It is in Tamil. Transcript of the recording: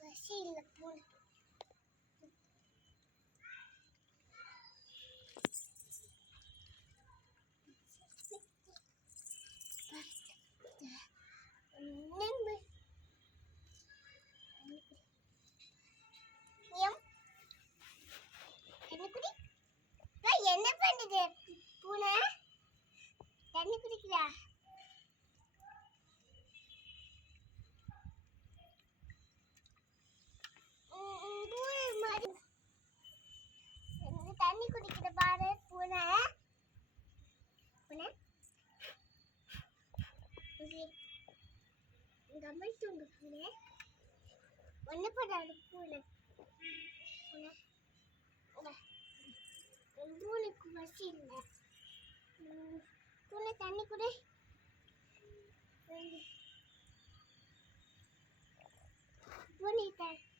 பசியில் பூனை என்ன பண்ணுது பூனை? தண்ணி குடிக்கிறா? தண்ணி குடிக்கிற பாரு பூனை. பூனை கமல் தூங்கு பூனை. ஒண்ணு போடாது பூனை. பூனைக்கு பசி இல்லை. பூனை தண்ணி குடி. பூனை கடிச்சு